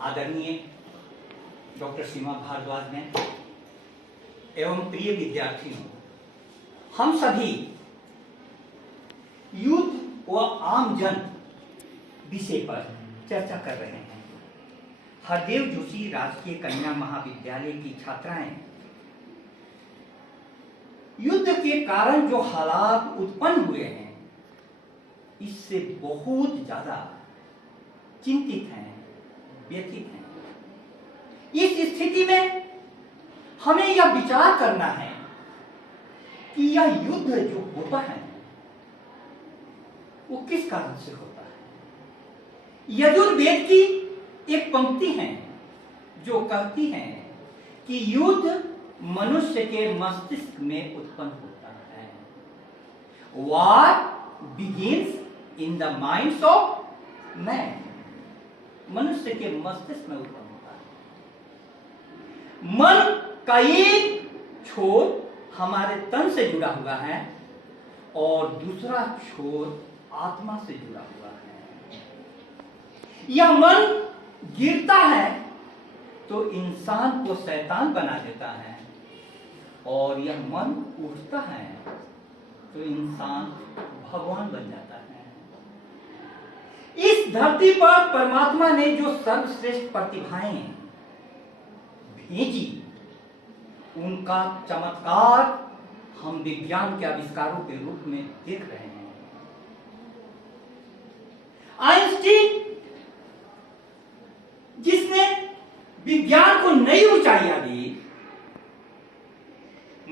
आदरणीय डॉक्टर सीमा भारद्वाज ने एवं प्रिय विद्यार्थियों, हम सभी युद्ध व आम जन विषय पर चर्चा कर रहे हैं। हरदेव जोशी राजकीय कन्या महाविद्यालय की छात्राएं युद्ध के कारण जो हालात उत्पन्न हुए हैं, इससे बहुत ज्यादा चिंतित हैं, व्यथित हैं। इस स्थिति में हमें यह विचार करना है कि यह युद्ध जो होता है वो किस कारण से होता है। यजुर्वेद की एक पंक्ति है जो कहती है कि युद्ध मनुष्य के मस्तिष्क में उत्पन्न होता है। War begins in the minds of man। मनुष्य के मस्तिष्क में उत्पन्न होता है। मन का एक छोर हमारे तन से जुड़ा हुआ है और दूसरा छोर आत्मा से जुड़ा हुआ है। यह मन गिरता है तो इंसान को शैतान बना देता है और यह मन उठता है तो इंसान भगवान बन जाता है। इस धरती पर परमात्मा ने जो सर्वश्रेष्ठ प्रतिभाएं भेजी, उनका चमत्कार हम विज्ञान के आविष्कारों के रूप में देख रहे हैं। आइंस्टीन, जिसने विज्ञान को नई ऊंचाइयां दी,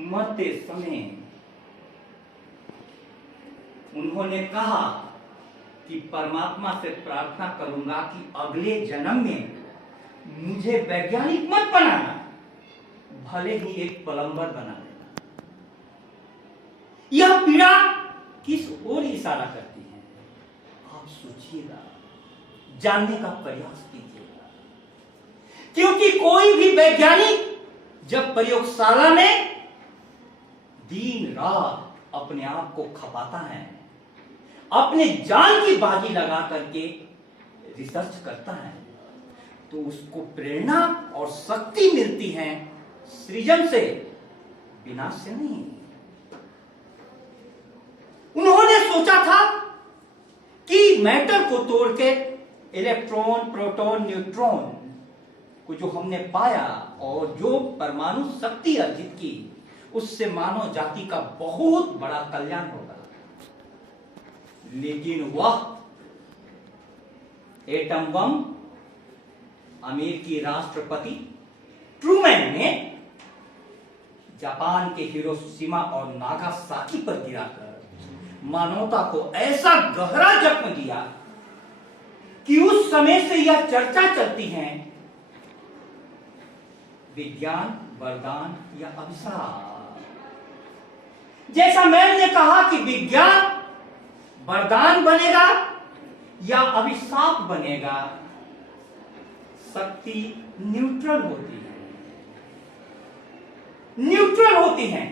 मरते समय उन्होंने कहा कि परमात्मा से प्रार्थना करूंगा कि अगले जन्म में मुझे वैज्ञानिक मत बनाना, भले ही एक प्लम्बर बना देना। यह पीड़ा किस ओर इशारा करती है, आप सोचिएगा, जानने का प्रयास कीजिएगा। क्योंकि कोई भी वैज्ञानिक जब प्रयोगशाला में दिन रात अपने आप को खपाता है, अपने जान की बाजी लगा करके रिसर्च करता है, तो उसको प्रेरणा और शक्ति मिलती है सृजन से, विनाश से नहीं। उन्होंने सोचा था कि मैटर को तोड़ के इलेक्ट्रॉन, प्रोटॉन, न्यूट्रॉन को जो हमने पाया और जो परमाणु शक्ति अर्जित की, उससे मानव जाति का बहुत बड़ा कल्याण होगा। लेकिन वह एटम बम अमेरिकी राष्ट्रपति ट्रूमैन ने जापान के हिरोशिमा और नागासाकी पर गिराकर मानवता को ऐसा गहरा जख्म दिया कि उस समय से यह चर्चा चलती है, विज्ञान वरदान या अभिशाप। जैसा मैंने कहा कि विज्ञान वरदान बनेगा या अभिशाप बनेगा, शक्ति न्यूट्रल होती है, न्यूट्रल होती है।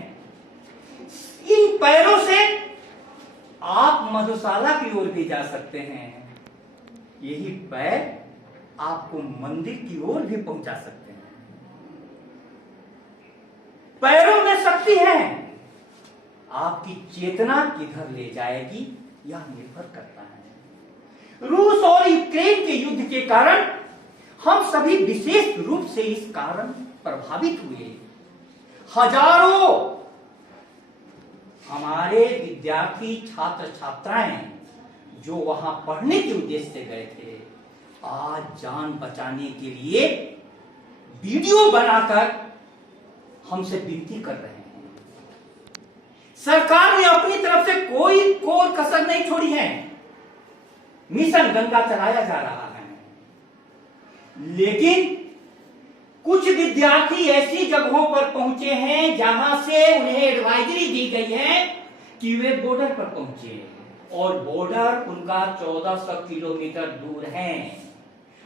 इन पैरों से आप मधुशाला की ओर भी जा सकते हैं, यही पैर आपको मंदिर की ओर भी पहुंचा सकते हैं। पैरों में शक्ति है, आपकी चेतना किधर ले जाएगी यह निर्भर करता है। रूस और यूक्रेन के युद्ध के कारण हम सभी विशेष रूप से इस कारण प्रभावित हुए। हजारों हमारे विद्यार्थी छात्र छात्राएं जो वहां पढ़ने के उद्देश्य से गए थे, आज जान बचाने के लिए वीडियो बनाकर हमसे विनती कर रहे हैं। सरकार ने अपनी तरफ से कोई कोर कसर नहीं छोड़ी है, मिशन गंगा चलाया जा रहा है। लेकिन कुछ विद्यार्थी ऐसी जगहों पर पहुंचे हैं जहां से उन्हें एडवाइजरी दी गई है कि वे बॉर्डर पर पहुंचे, और बॉर्डर उनका 1400 किलोमीटर दूर है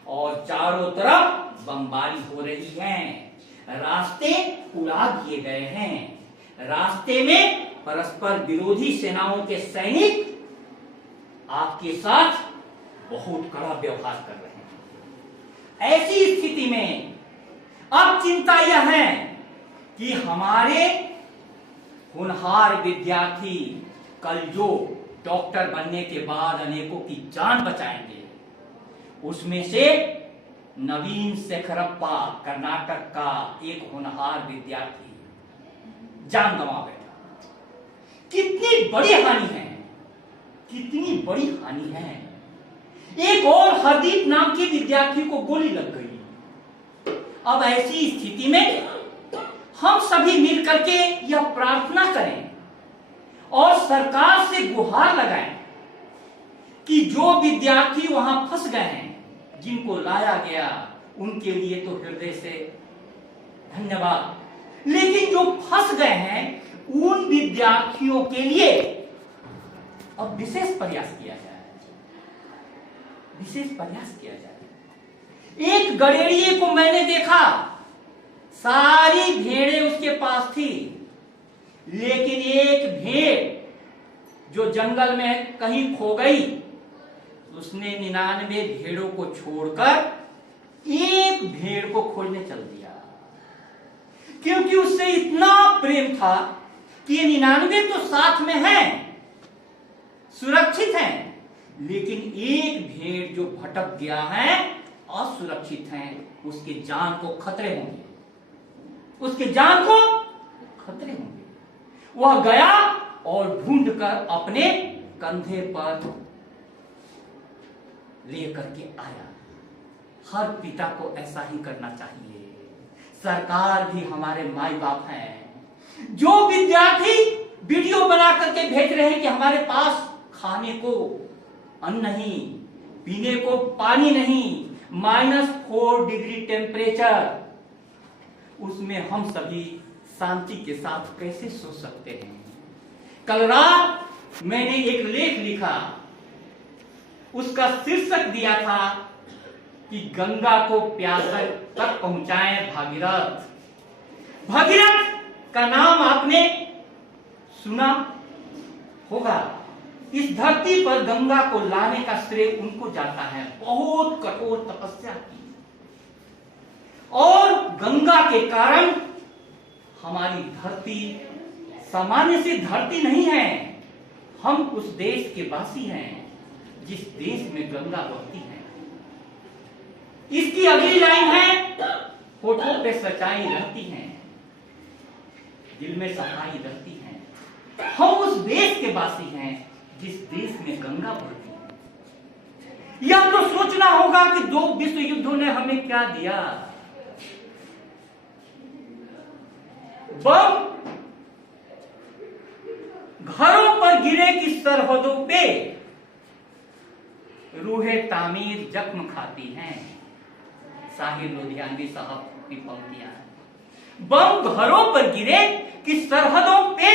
और चारों तरफ बमबारी हो रही है, रास्ते उड़ा दिए गए हैं, रास्ते में परस्पर विरोधी सेनाओं के सैनिक आपके साथ बहुत कड़ा व्यवहार कर रहे हैं। ऐसी स्थिति में अब चिंता यह है कि हमारे होनहार विद्यार्थी कल जो डॉक्टर बनने के बाद अनेकों की जान बचाएंगे, उसमें से नवीन शेखरप्पा कर्नाटक का एक होनहार विद्यार्थी जान गंवा बैठा। कितनी बड़ी हानि है, कितनी बड़ी हानि है। एक और हरदीप नाम के विद्यार्थी को गोली लग गई। अब ऐसी स्थिति में हम सभी मिलकर के यह प्रार्थना करें और सरकार से गुहार लगाएं कि जो विद्यार्थी वहां फंस गए हैं, जिनको लाया गया, उनके लिए तो हृदय से धन्यवाद, लेकिन जो फंस गए हैं उन विद्यार्थियों के लिए अब विशेष प्रयास किया जाए, विशेष प्रयास किया जाए। एक गड़ेड़िए को मैंने देखा, सारी भेड़ें उसके पास थी, लेकिन एक भेड़ जो जंगल में कहीं खो गई, उसने 99 भेड़ों को छोड़कर एक भेड़ को खोजने चल दिया, क्योंकि उससे इतना प्रेम था कि ये 99 तो साथ में हैं, सुरक्षित हैं, लेकिन एक भेड़ जो भटक गया है, असुरक्षित है, उसके जान को खतरे होंगे, उसके जान को खतरे होंगे। वह गया और ढूंढकर अपने कंधे पर लेकर के आया। हर पिता को ऐसा ही करना चाहिए। सरकार भी हमारे माई बाप हैं। जो विद्यार्थी वीडियो बना करके भेज रहे हैं कि हमारे पास खाने को अन्न नहीं, पीने को पानी नहीं, -4 डिग्री टेम्परेचर, उसमें हम सभी शांति के साथ कैसे सो सकते हैं। कल रात मैंने एक लेख लिखा, उसका शीर्षक दिया था कि गंगा को प्यासा तक पहुंचाएं भागीरथ। भागीरथ का नाम आपने सुना होगा। इस धरती पर गंगा को लाने का श्रेय उनको जाता है। बहुत कठोर तपस्या की और गंगा के कारण हमारी धरती सामान्य सी धरती नहीं है। हम उस देश के वासी हैं जिस देश में गंगा बहती है। इसकी अगली लाइन है, होठों पे सच्चाई रहती है, दिल में सफाई रहती है। हम उस देश के वासी हैं जिस देश में गंगा बहती है। यह तो सोचना होगा कि 2 विश्व युद्धों ने हमें क्या दिया। बम घरों पर गिरे कि सरहदों पे रूहे तामीर जख्म खाती हैं। साहिर लुधियानवी साहब की पंक्तियां। बम घरों पर गिरे कि सरहदों पे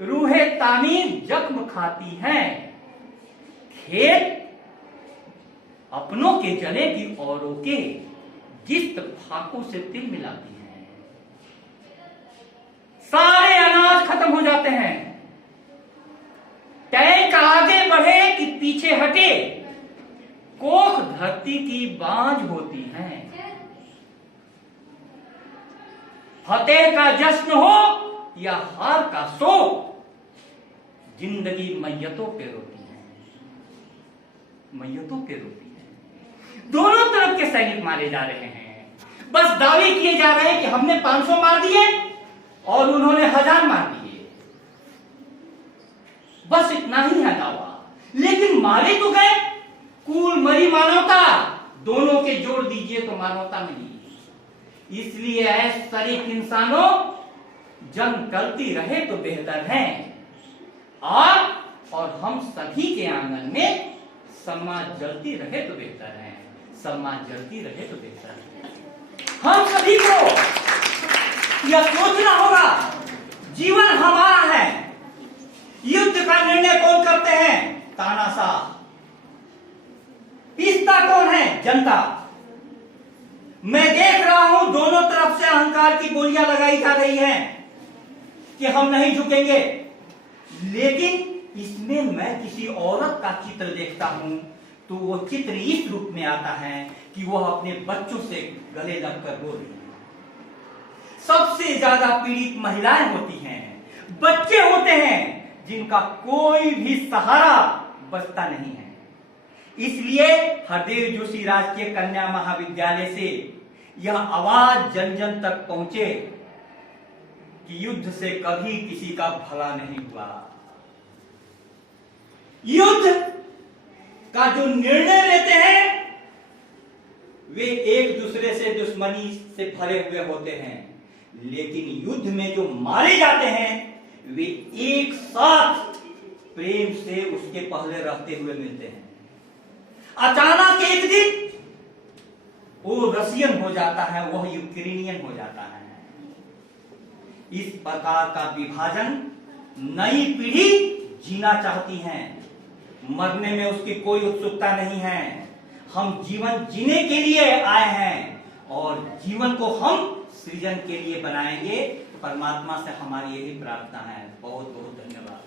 रूहे तामीर जख्म खाती हैं। खेत अपनों के जले की औरों के गिस्त फाकों से तिल मिलाती हैं। सारे अनाज खत्म हो जाते हैं। टैंक आगे बढ़े कि पीछे हटे, कोख धरती की बांझ होती है। फतेह का जश्न हो या हार का शोक, जिंदगी मैयतों पे रोती है, मैयतों पे रोती है। दोनों तरफ के सैनिक मारे जा रहे हैं। बस दावे किए जा रहे हैं कि हमने 500 मार दिए और उन्होंने 1000 मार दिए। बस इतना ही है दावा, लेकिन मारे तो गए। कुल मरी मानवता, दोनों के जोड़ दीजिए तो मानवता मिली। इसलिए ऐ शरीफ इंसानों, जंग टलती रहे तो बेहतर है। आप और हम सभी के आंगन में समाज जलती रहे तो बेहतर है। समाज जलती रहे तो बेहतर है। हम सभी को यह सोचना होगा, जीवन हमारा है। युद्ध का निर्णय कौन करते हैं? तानाशाह। पीसता कौन है? जनता। मैं देख रहा हूं दोनों तरफ से अहंकार की गोलियां लगाई जा रही हैं कि हम नहीं झुकेंगे, लेकिन इसमें मैं किसी औरत का चित्र देखता हूं तो वो चित्र इस रूप में आता है कि वह अपने बच्चों से गले लगकर रो रही है। सबसे ज्यादा पीड़ित महिलाएं होती हैं, बच्चे होते हैं जिनका कोई भी सहारा बचता नहीं है। इसलिए हरदेव जोशी राजकीय कन्या महाविद्यालय से यह आवाज जन जन तक पहुंचे कि युद्ध से कभी किसी का भला नहीं हुआ। युद्ध का जो निर्णय लेते हैं वे एक दूसरे से दुश्मनी से भरे हुए होते हैं, लेकिन युद्ध में जो मारे जाते हैं वे एक साथ प्रेम से उसके पहले रहते हुए मिलते हैं। अचानक एक दिन वो रशियन हो जाता है, वह यूक्रेनियन हो जाता है। इस प्रकार का विभाजन नई पीढ़ी जीना चाहती है, मरने में उसकी कोई उत्सुकता नहीं है। हम जीवन जीने के लिए आए हैं और जीवन को हम सृजन के लिए बनाएंगे। परमात्मा से हमारी यही प्रार्थना है। बहुत बहुत धन्यवाद।